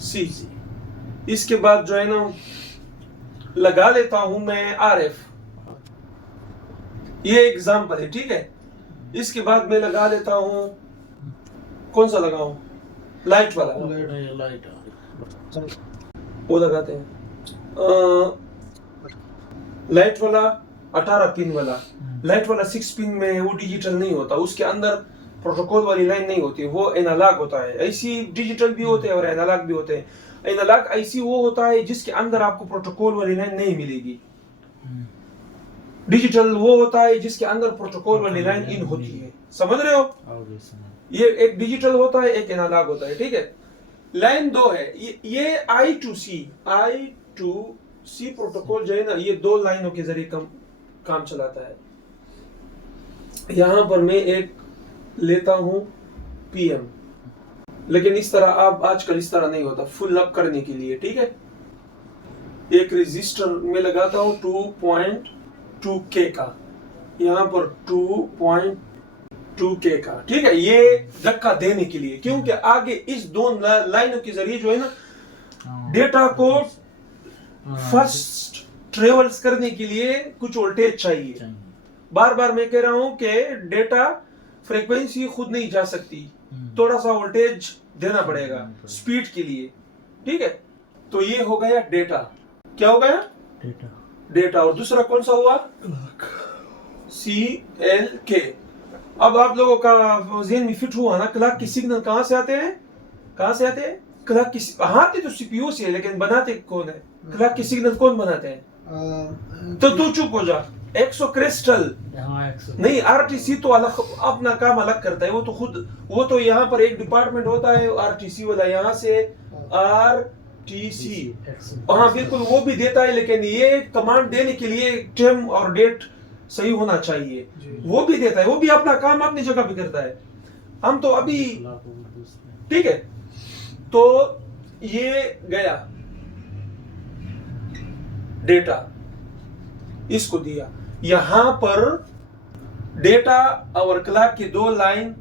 सी जी। इसके बाद जो है ना लगा लेता हूं मैं RF, ये एग्जाम्पल है, ठीक है। इसके बाद मैं लगा लेता हूं, कौन सा लगाऊं, लाइट वाला, वो लगाते हैं लाइट वाला 18 पिन वाला। लाइट वाला 6 पिन में वो डिजिटल नहीं होता, उसके अंदर प्रोटोकॉल वाली लाइन नहीं होती, वो एनालॉग होता है। ऐसी डिजिटल भी होते हैं और एनालॉग भी होते हैं। एनालॉग ऐसी वो होता है जिसके अंदर आपको प्रोटोकॉल वाली लाइन नहीं मिलेगी। डिजिटल वो होता है जिसके अंदर प्रोटोकॉल वाली लाइन इन होती है। समझ रहे हो? ये एक डिजिटल होता है, एक एनालॉग होता है, ठीक है। लाइन 2 है, ये I2C प्रोटोकॉल जो है ना, ये 2 लाइनों के जरिए काम चलाता है। यहां पर मैं एक लेता हूं PM, लेकिन इस तरह आप आजकल इस तरह नहीं होता, फुल अप करने के लिए, ठीक है। एक रेजिस्टर में लगाता हूं 2.2K का, यहां पर 2.2K का, ठीक है। ये धक्का देने के लिए, क्योंकि आगे इस 2 लाइनों के जरिए जो है ना डेटा को फर्स्ट ट्रेवल्स करने के लिए कुछ वोल्टेज चाहिए। बार बार मैं कह रहा हूं कि डेटा फ्रीक्वेंसी खुद नहीं जा सकती, थोड़ा सा वोल्टेज देना पड़ेगा स्पीड के लिए, ठीक है। तो ये हो गया डेटा, क्या हो गया, डेटा। और दूसरा कौन सा हुआ, CLK। अब आप लोगों का ज़हन में फिट हुआ ना, क्लॉक की सिग्नल कहां से आते हैं, क्लॉक की आते तो CPU से है, लेकिन बनाते कौन है, क्लॉक की सिग्नल कौन बनाते हैं? तो तू चुप हो जा। एक्सो क्रिस्टल नहीं, RTC तो अलग अपना काम अलग करता है, वो तो खुद, वो तो यहाँ पर एक डिपार्टमेंट होता है RTC वाला, यहाँ से RTC, हाँ बिल्कुल वो भी देता है, लेकिन ये कमांड देने के लिए टाइम और डेट सही होना चाहिए, वो भी देता है, वो भी अपना काम अपनी जगह पे करता है। हम तो अभी, ठीक है। तो ये गया डेटा, इसको दिया, यहां पर डेटा और क्लॉक की 2 लाइन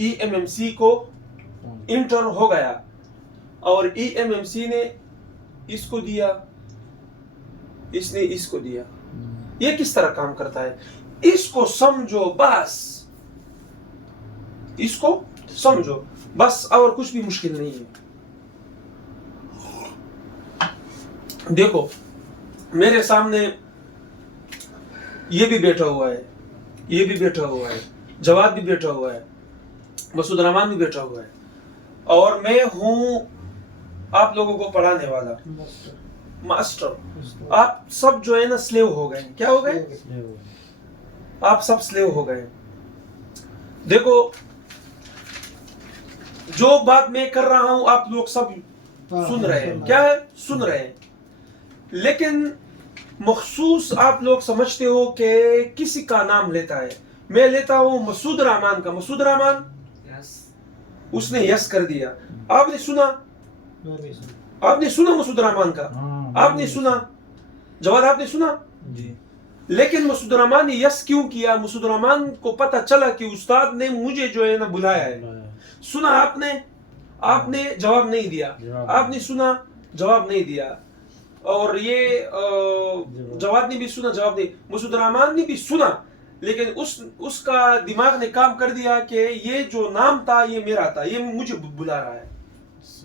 EMMC को इंटर हो गया, और EMMC ने इसको दिया, इसने इसको दिया। ये किस तरह काम करता है, इसको समझो बस, इसको समझो बस, और कुछ भी मुश्किल नहीं है। देखो मेरे सामने ये भी बैठा हुआ है, ये भी बैठा हुआ है, जवाद भी बैठा हुआ है, मसूद रहमान भी बैठा हुआ है, और मैं हूं आप लोगों को पढ़ाने वाला मास्टर। आप सब जो है ना स्लेव हो गए। क्या हो गए? आप सब स्लेव हो गए। देखो जो बात मैं कर रहा हूं आप लोग सब सुन रहे हैं, क्या है, सुन रहे हैं, लेकिन मखसूस आप लोग समझते हो कि किसी का नाम लेता है। मैं लेता हूं मसूद रहमान का, मसूद रहमान, उसने यस कर दिया, आपने सुना, आपने सुना मसूद रहमान का, आपने सुना जवाब, आपने सुना जी। लेकिन मसूद रहमान ने यस क्यों किया? मसूद रहमान को पता चला कि उस्ताद ने मुझे जो है ना बुलाया है। सुना आपने, आपने जवाब नहीं दिया, आपने सुना जवाब नहीं दिया, और ये जवाब ने भी सुना जवाब नहीं, मसूद रहमान ने भी सुना, लेकिन उसका दिमाग ने काम कर दिया कि ये जो नाम था ये मेरा था, ये मुझे बुला रहा है।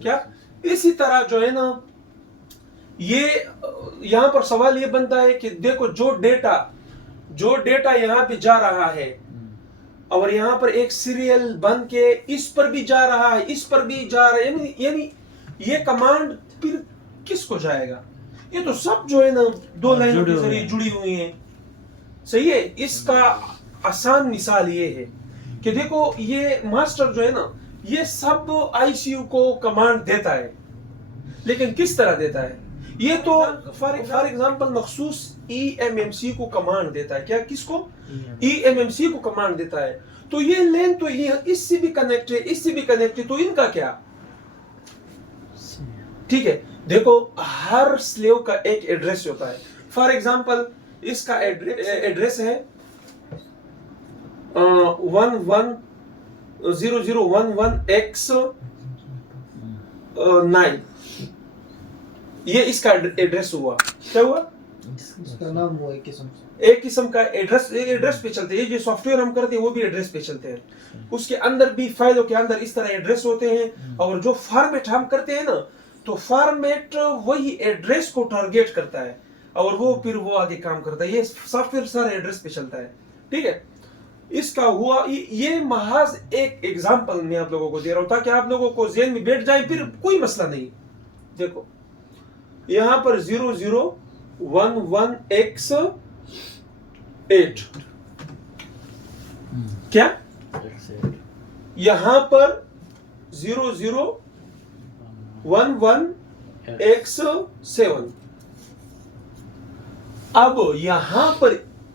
क्या? इसी तरह जो है ना, ये यहाँ पर सवाल ये बनता है कि देखो जो डेटा यहाँ पे जा रहा है, और यहाँ पर एक सीरियल बन के इस पर भी जा रहा है, इस पर भी जा रहा है, यानी ये कमांड फिर किसको जाएगा? ये तो सब जो है ना 2 लाइनों के जरिए जुड़ी हुई है। सही है। इसका आसान मिसाल ये है कि देखो ये मास्टर जो है ना, ये सब ICU को कमांड देता है, लेकिन किस तरह देता है? ये तो फॉर एग्जांपल मखसूस EMMC को कमांड देता है। क्या? किसको? EMMC को कमांड देता है। तो ये लेन तो ये इससे भी कनेक्ट है, इससे भी कनेक्ट है, तो इनका क्या? ठीक है। देखो हर स्लेव का एक एड्रेस होता है। फॉर एग्जांपल इसका एड्रेस है 110011X9, ये इसका एड्रेस हुआ, क्या हुआ, इसका नाम हुआ एक किस्म से, एक किस्म का एड्रेस पे चलते हैं। ये जो सॉफ्टवेयर हम करते हैं वो भी एड्रेस पे चलते हैं। उसके अंदर भी फाइलों के अंदर इस तरह एड्रेस होते हैं, और जो फॉर्मेट हम करते हैं ना, तो फॉर्मेट वही एड्रेस को टारगेट करता है और वो फिर वो आगे काम करता है। ये सॉफ्टवेयर सारा एड्रेस पे चलता है, ठीक है। इसका हुआ ये महज एक एग्जांपल मैं आप लोगों को दे रहा हूं ताकि आप लोगों को ज़हन में बैठ जाए, फिर कोई मसला नहीं। देखो यहां पर 0011x8 क्या, यहां पर 0011x7। अब यहां पर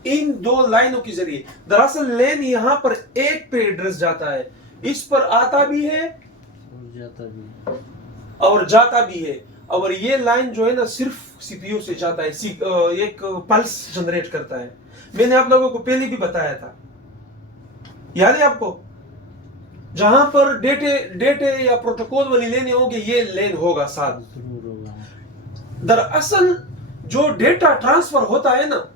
इन दो लाइनों के जरिए, दरअसल लेन यहां पर एक पे एड्रेस जाता है, इस पर आता भी है और जाता भी है, और ये लाइन जो है ना सिर्फ सीपीयू से जाता है, एक पल्स जनरेट करता है। मैंने आप लोगों को पहले भी बताया था, याद है आपको, जहां पर डेटे या प्रोटोकॉल वाली लेने होंगे ये लेन होगा साथ। दरअसल जो डेटा ट्रांसफर होता है ना,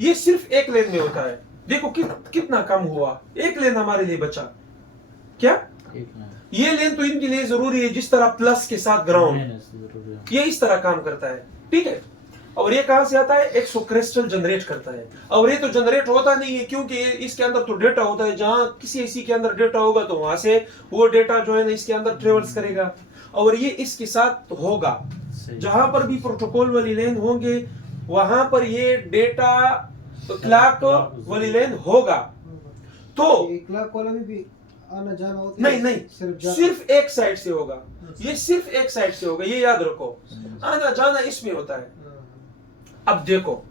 ये सिर्फ एक लेन में होता है। देखो कितना कम हुआ, एक लेन हमारे लिए बचा, क्या ये लेन तो इनके लिए जरूरी है, जिस तरह प्लस के साथ ग्राउंड, ये इस तरह काम करता है, ठीक है। और ये कहां से आता है, एक्सोक्रिस्टल जनरेट करता है, और ये तो जनरेट होता नहीं है क्योंकि इसके अंदर तो डेटा होता है। जहां किसी ऐसी के अंदर डेटा होगा तो वहां से वो डेटा जो है ना इसके अंदर ट्रेवल्स करेगा, और ये इसके साथ होगा। जहां पर भी प्रोटोकॉल वाली लेन होंगे वहां पर ये डेटा क्लॉक वाली लेन होगा। तो क्लॉक वाला भी आना जाना होता है? नहीं, सिर्फ एक साइड से होगा, ये सिर्फ एक साइड से होगा, ये याद रखो। आना जाना इसमें होता है। अब देखो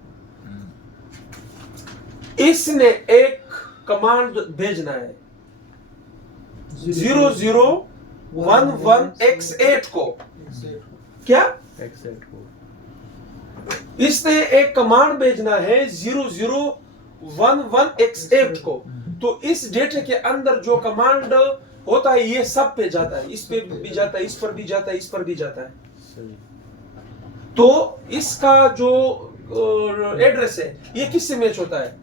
इसने एक कमांड भेजना है 0011x8 को, क्या x8 को इसने एक कमांड भेजना है 0011x8 को। तो इस डेटा के अंदर जो कमांड होता है ये सब पे जाता है, इस पे भी जाता है, इस पर भी जाता है, इस पर भी जाता है। तो इसका जो एड्रेस है ये किससे मैच होता है,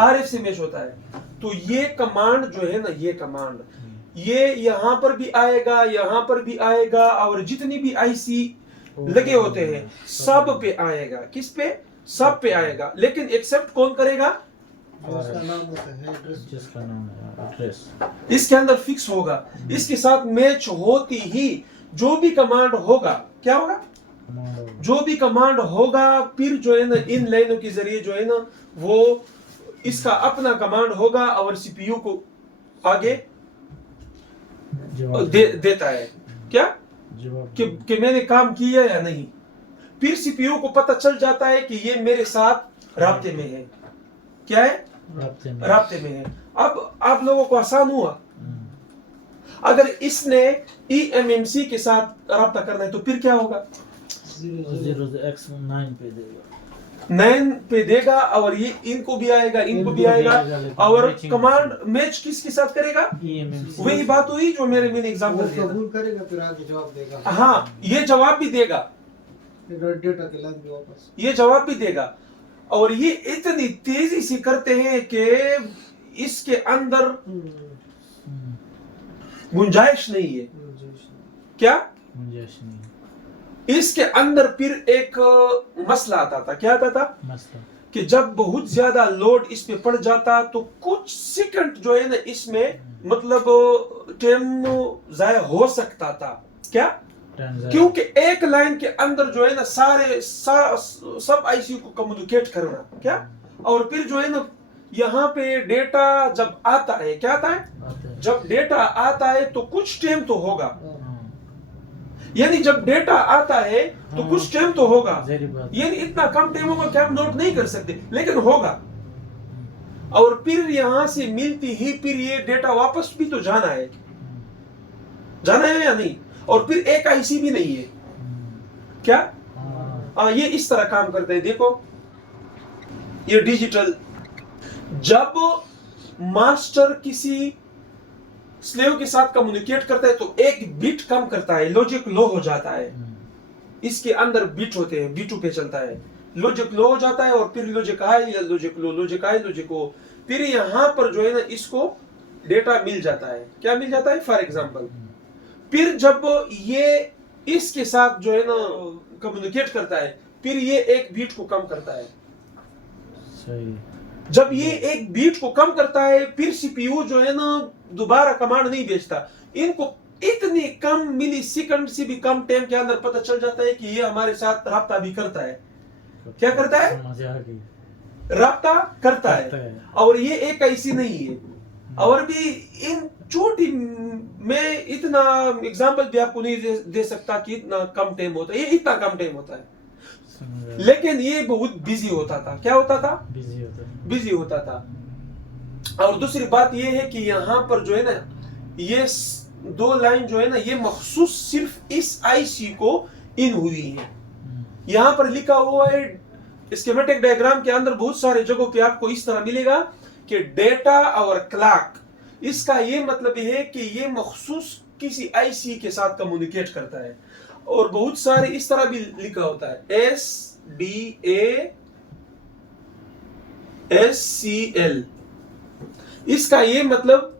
RF से मैच होता है। तो ये कमांड जो है ना, ये कमांड ये यहां पर भी आएगा, यहां पर भी आएगा, और जितनी भी IC लगे होते हैं सब पे आएगा। किस पे, सब पे आएगा, लेकिन एक्सेप्ट कौन करेगा, उसका नाम होता है एड्रेस, जिसका नाम है एड्रेस, इसके अंदर फिक्स होगा। इसके साथ मैच होती ही जो भी कमांड होगा, क्या होगा, जो भी कमांड होगा, फिर जो है ना इन लाइनों के जरिए जो है ना वो इसका अपना कमांड होगा और सीपीयू को आगे देता है, क्या कि मैंने काम किया या नहीं। फिर सीपीयू को पता चल जाता है कि ये मेरे साथ राब्ते में है, क्या है, राब्ते में है। अब आप लोगों को आसान हुआ। अगर इसने EMMC के साथ राब्ता करना है तो फिर क्या होगा, 0x9 पे देगा, 9 पे देगा, और ये इनको भी आएगा, इनको भी आएगा, और कमांड मैच किसके साथ करेगा, वही बात हुई जो मैंने एग्जांपल दिया कबूल करेगा, फिर आगे जवाब देगा। हाँ, ये जवाब भी देगा, डेटा के लाइन भी वापस ये जवाब भी देगा। और ये इतनी तेजी से करते हैं कि इसके अंदर गुंजाइश नहीं है, क्या गुंजाइश नहीं। इसके अंदर फिर एक मसला आता था, क्या आता था, मसला कि जब बहुत ज्यादा लोड इस पे पड़ जाता तो कुछ सेकंड जो है ना इसमें मतलब टाइम जाया हो सकता था, क्या, क्योंकि एक लाइन के अंदर जो है ना सब IC को कम्युनिकेट करना, क्या, और फिर जो है ना यहाँ पे डेटा जब आता है, क्या आता है, जब डेटा आता है तो कुछ टाइम तो होगा, यानी जब डेटा आता है तो कुछ टाइम तो होगा, यानी इतना कम टाइम होगा कि हम नोट नहीं कर सकते, लेकिन होगा। और फिर यहां से मिलती ही फिर ये डेटा वापस भी तो जाना है या नहीं, और फिर एक IC भी नहीं है, क्या, ये इस तरह काम करते हैं। देखो ये डिजिटल, जब मास्टर किसी स्लेव के साथ कम्युनिकेट करता है तो एक बिट कम करता है, लॉजिक लो हो जाता है, इसके अंदर बिट होते हैं, B2 पे चलता है, लॉजिक लो हो जाता है और फिर लॉजिक हाई या logic low, logic high logic low, फिर यहाँ पर जो है ना इसको डेटा मिल जाता है। क्या मिल जाता है? फॉर एग्जांपल फिर जब ये इसके साथ जो है ना कम्युनिकेट करता है, फिर ये एक बीट को कम करता है। सही। जब ये एक बीट को कम करता है, फिर सीपीयू जो है ना दोबारा कमांड नहीं भेजता, इनको इतने कम मिली सेकंड से भी कम टाइम के अंदर पता चल जाता है कि ये हमारे साथ राब्ता भी करता है। क्या करता है? समझ आ गई। राब्ता करता है। और ये एक ऐसी नहीं है, और भी इन छोटी में इतना एग्जांपल भी आपको नहीं दे सकता कि इतना कम टाइम होता है, ये इतना कम टाइम होता है, लेकिन ये बहुत बिजी होता था। क्या होता था? बिजी होता था। और दूसरी बात ये है कि यहाँ पर जो है ना ये दो लाइन जो है ना ये मखसूस सिर्फ इस आईसी को इन हुई है। यहाँ पर लिखा हुआ है स्कीमेटिक डायग्राम के अंदर बहुत सारे जगहों पे आपको इस तरह मिलेगा कि डेटा और क्लॉक, इसका ये मतलब है कि ये मखसूस किसी आईसी के साथ कम्युनिकेट करता है। और बहुत सारे इस तरह भी लिखा होता है SDASCL, इसका ये मतलब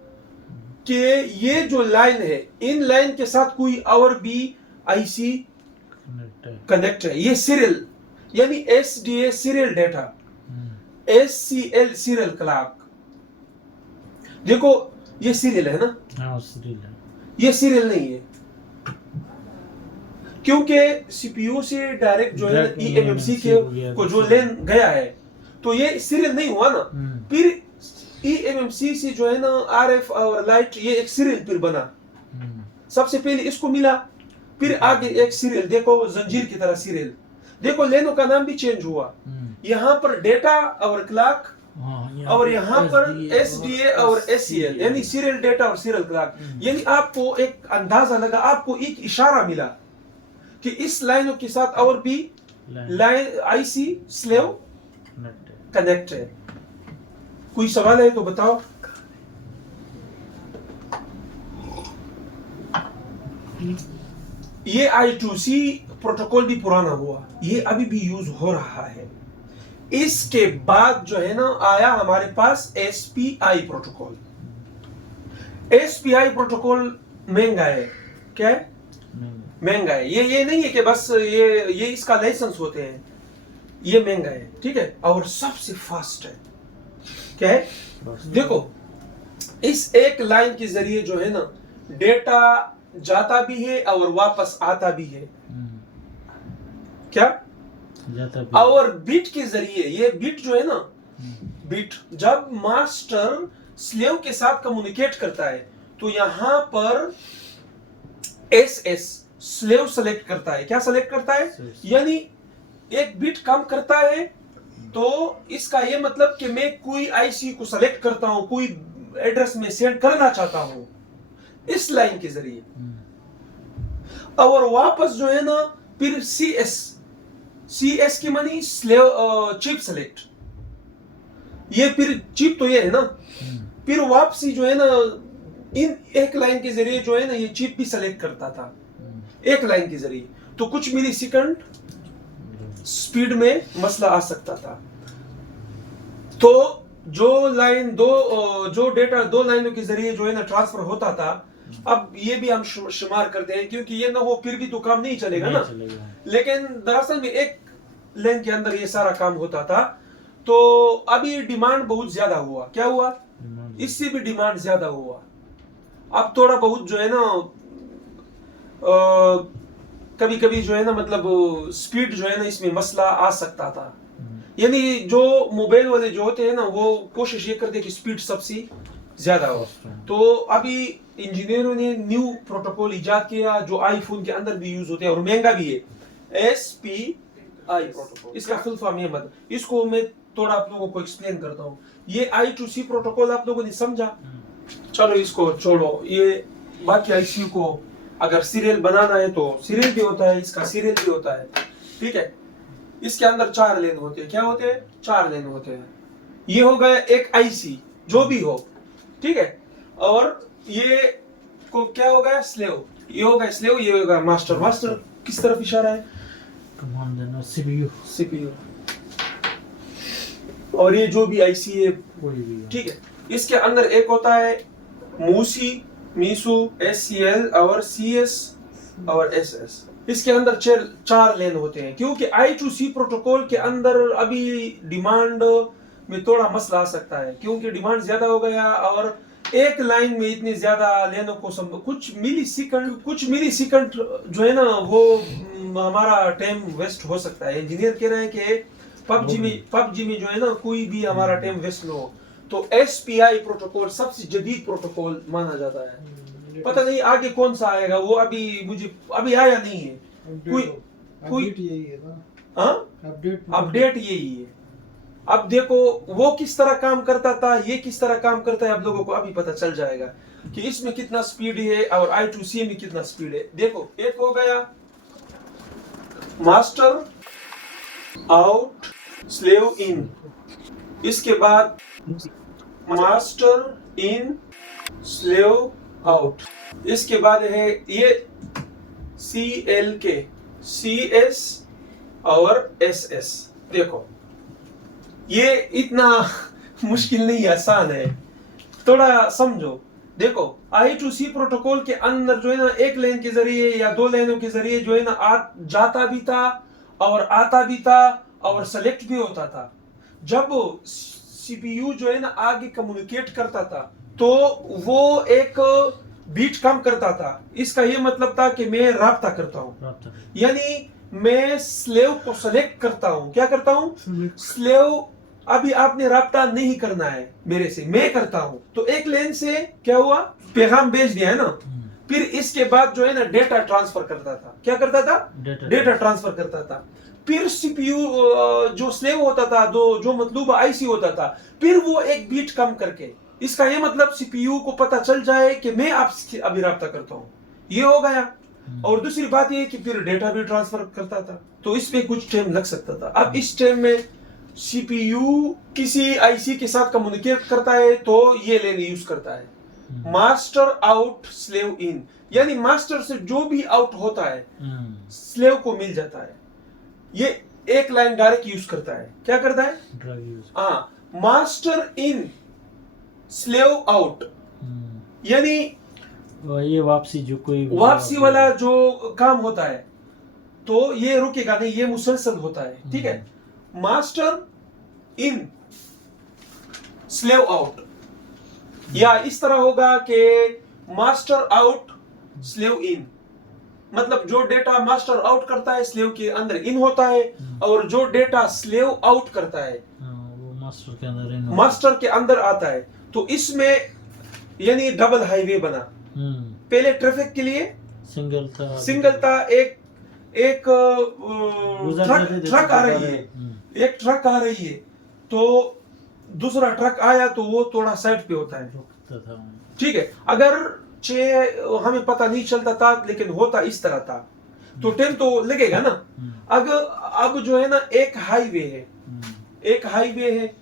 कि ये जो लाइन है, इन लाइन के साथ कोई और भी आईसी कनेक्ट है। ये सीरियल यानी SDA serial data, SCL serial clock. देखो ये सीरियल है ना? हाँ सीरियल है। ये सीरियल नहीं है, क्योंकि सीपीयू से डायरेक्ट जो है eMMC के को जो लेन गया है, तो ये सीरियल नहीं हुआ ना। फिर eMMC से जो है ना RF और लाइट, ये एक सीरियल फिर बना। सबसे पहले इसको मिला, फिर आगे एक सीरियल, देखो जंजीर की तरह सीरियल। देखो लेनों का नाम भी चेंज हुआ। यहाँ पर डेटा और क्लॉक, और यहाँ पर SDA और SCL यानी सीरियल डेटा और सीरियल क्लॉक। यानी आपको एक अंदाजा लगा, आपको एक इशारा मिला कि इस लाइनों के साथ और भी लाइन आईसी स्लेव कनेक्ट है। कोई सवाल है तो बताओ। ये I2C प्रोटोकॉल भी पुराना हुआ, ये अभी भी यूज हो रहा है। इसके बाद जो है ना आया हमारे पास SPI प्रोटोकॉल। SPI प्रोटोकॉल महंगा है। क्या है? महंगा है। ये नहीं है कि बस ये इसका लाइसेंस होते हैं, ये महंगा है, ठीक है, और सबसे फास्ट है। क्या है? देखो इस एक लाइन के जरिए जो है ना डेटा जाता भी है और वापस आता भी है। क्या? जाता भी। और बिट के जरिए, ये बिट जो है ना, बिट जब मास्टर स्लेव के साथ कम्युनिकेट करता है तो यहां पर SS स्लेव सेलेक्ट करता है। क्या सेलेक्ट करता है? यानी एक बिट कम करता है, तो इसका ये मतलब कि मैं कोई आईसी को सेलेक्ट करता हूं, कोई एड्रेस में सेंड करना चाहता हूं इस लाइन के जरिए, और वापस जो है ना फिर CS की मानी स्लेव चिप सेलेक्ट, ये फिर चिप तो ये है ना, फिर वापसी जो है ना इन एक लाइन के जरिए जो है ना ये चिप भी सेलेक्ट करता था एक लाइन के जरिए। तो कुछ मिली सेकंड स्पीड में मसला आ सकता था। तो जो लाइन जो डेटा दो लाइनों के जरिए जो है ना ट्रांसफर होता था, अब ये भी हम शुमार करते हैं, क्योंकि ये ना हो फिर भी तो काम नहीं चलेगा ना। लेकिन दरअसल में एक लाइन के अंदर ये सारा काम होता था। तो अभी डिमांड बहुत ज्यादा हुआ। क्या हुआ? इससे भी डिमांड ज्यादा हुआ। अब थोड़ा बहुत जो है ना कभी कभी जो है ना मतलब स्पीड जो है ना इसमें मसला आ सकता था। यानी जो मोबाइल वाले जो होते हैं ना वो कोशिश ये करते हैं कि स्पीड सबसे ज्यादा हो। तो अभी इंजीनियरों ने न्यू प्रोटोकॉल इजाद किया जो आईफोन के अंदर भी यूज होते हैं और महंगा भी है, SPI प्रोटोकॉल। इसका फुल फॉर्म ये मतलब, इसको मैं थोड़ा आप लोगों को एक्सप्लेन करता हूँ। ये I2C प्रोटोकॉल आप लोगों ने समझा, चलो इसको छोड़ो। ये बाकी आईसी को अगर सीरियल बनाना है तो सीरियल भी होता है, इसका सीरियल भी होता है, ठीक है। इसके अंदर 4 लेन होते हैं। क्या होते हैं? 4 लेन होते हैं। ये हो गया एक आईसी जो भी हो, ठीक है। और ये को क्या हो गया? स्लेव। ये हो गया स्लेव, ये हो गया मास्टर। मास्टर किस तरफ इशारा है? कमांड देना सीपीयू सीपीयू, और ये जो भी आईसी है, कोई भी है। ठीक है। इसके अंदर एक होता है मूसी, मीसू, एससीएल और सीएस और एसएस। इसके अंदर चार लेन होते हैं, क्योंकि I2C प्रोटोकॉल के अंदर अभी डिमांड में थोड़ा मसला आ सकता है, क्योंकि डिमांड ज्यादा हो गया और एक लाइन में इतनी ज्यादा लेनों को कुछ मिली सेकंड जो है ना वो हमारा टाइम वेस्ट हो सकता है। इंजीनियर कह रहे हैं कि पबजी में जो है ना कोई भी हमारा टाइम वेस्ट न हो, तो SPI प्रोटोकॉल सबसे जदीद प्रोटोकॉल माना जाता है। पता नहीं आगे कौन सा आएगा, वो अभी आया नहीं है। अपडेट यही है ना, हाँ अपडेट यही है। अब देखो वो किस तरह काम करता था, ये किस तरह काम करता है, आप लोगों को अभी पता चल जाएगा कि इसमें कितना स्पीड है और I2C में कितना स्पीड है। देखो एक हो गया मास्टर आउट स्लेव इन, इसके बाद मास्टर इन स्लेव आउट, इसके बाद है ये CLK, CS और SS। देखो ये इतना मुश्किल नहीं, आसान है, थोड़ा समझो। देखो I2C प्रोटोकॉल के अंदर जो है ना एक लेन के जरिए या दो लेनों के जरिए जो है ना जाता भी था और आता भी था और सेलेक्ट भी होता था। जब CPU जो है ना आगे कम्युनिकेट करता था तो वो एक बीट कम करता था। इसका ये मतलब था कि मैं राब्ता करता हूँ, यानी मैं स्लेव को सेलेक्ट करता हूँ। क्या करता हूँ? स्लेव अभी आपने राब्ता नहीं करना है मेरे से, मैं करता हूँ। तो एक लेन से क्या हुआ, पैगाम भेज दिया है ना, फिर इसके बाद जो है ना डेटा ट्रांसफर करता था। क्या करता था? डेटा ट्रांसफर करता था। फिर सीपीयू जो स्लेव होता था, जो मतलब आईसी होता था, फिर वो एक बीट कम करके, इसका ये मतलब सीपीयू को पता चल जाए कि मैं आपसे अभी राब्ता करता हूँ, ये हो गया। और दूसरी बात ये कि फिर डेटा भी ट्रांसफर करता था, तो इसमें कुछ टाइम लग सकता था। अब इस टाइम में सीपीयू किसी आईसी के साथ कम्युनिकेट करता है तो ये लेन यूज करता है मास्टर आउट स्लेव इन, यानी मास्टर से जो भी आउट होता है स्लेव को मिल जाता है। ये एक लाइन डायरेक्ट यूज करता है। क्या करता है? हाँ, मास्टर इन स्लेव आउट, यानी ये वापसी जो कोई वापसी वाला जो काम होता है तो ये रुकेगा नहीं, ये मुसलसल होता है। ठीक है, मास्टर इन स्लेव आउट, या इस तरह होगा कि मास्टर आउट स्लेव इन, मतलब जो डेटा मास्टर आउट करता है स्लेव के अंदर इन होता है, और जो डेटा स्लेव आउट करता है वो मास्टर के अंदर आता है। तो इसमें यानी डबल हाईवे बना। पहले ट्रैफिक के लिए सिंगल था, एक ट्रक आ रही है, एक ट्रक आ रही है तो दूसरा ट्रक आया तो वो थोड़ा साइड पे होता है। ठीक है, अगर हमें पता नहीं चलता था लेकिन होता इस तरह था तो टाइम तो लगेगा ना। अब जो है ना एक हाईवे है,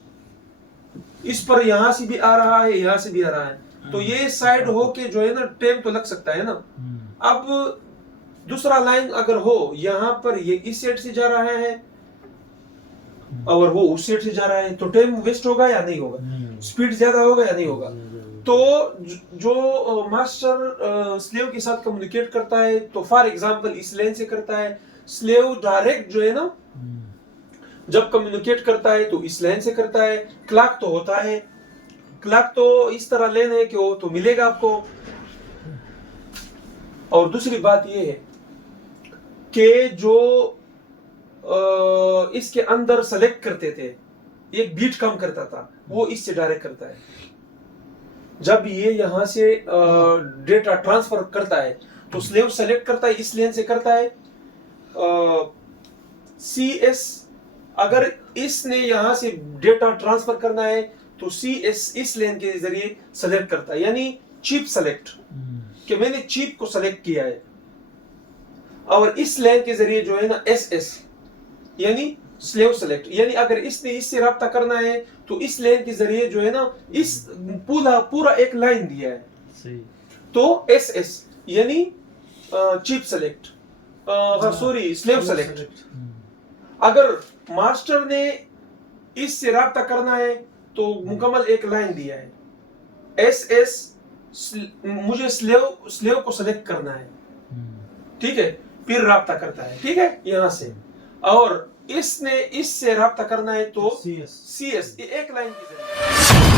इस पर यहां से भी आ रहा है, यहां से भी आ रहा है, तो ये साइड हो के जो है ना टाइम तो लग सकता है ना। अब दूसरा लाइन अगर हो यहाँ पर, ये इस साइड से जा रहा है और वो उस साइड से जा रहा है, तो टाइम वेस्ट होगा या नहीं होगा? स्पीड ज्यादा होगा या नहीं होगा? तो जो मास्टर स्लेव के साथ कम्युनिकेट करता है तो फॉर एग्जांपल इस लेन से करता है, स्लेव डायरेक्ट जो है ना जब कम्युनिकेट करता है तो इस लेन से करता है। क्लॉक तो होता है, क्लॉक तो इस तरह लेन है कि वो तो मिलेगा आपको। और दूसरी बात ये है कि जो इसके अंदर सेलेक्ट करते थे, एक बीट कम करता था, वो इससे डायरेक्ट करता है। जब ये यहां से डेटा ट्रांसफर करता है तो स्लेव सेलेक्ट करता है, इस लेन से करता है CS। अगर इसने यहां से डेटा ट्रांसफर करना है तो CS इस लेन के जरिए सेलेक्ट करता है, यानी चिप सेलेक्ट, कि मैंने चिप को सेलेक्ट किया है। और इस लेन के जरिए जो है ना SS यानी स्लेव सेलेक्ट, यानी अगर इसने इससे राब्ता करना है तो इस लेन के जरिए जो है ना इस पूरा एक लाइन दिया है, तो SS यानी chip select. Sorry slave select. हम्म, अगर मास्टर ने इससे राब्ता करना है तो मुकम्मल एक लाइन दिया है, मुझे स्लेव को सेलेक्ट करना है, ठीक है, फिर राब्ता करता है, ठीक है, यहां से। और इसने इससे राब्ता करना है तो CS CS, ये एक लाइन की जरूरत है।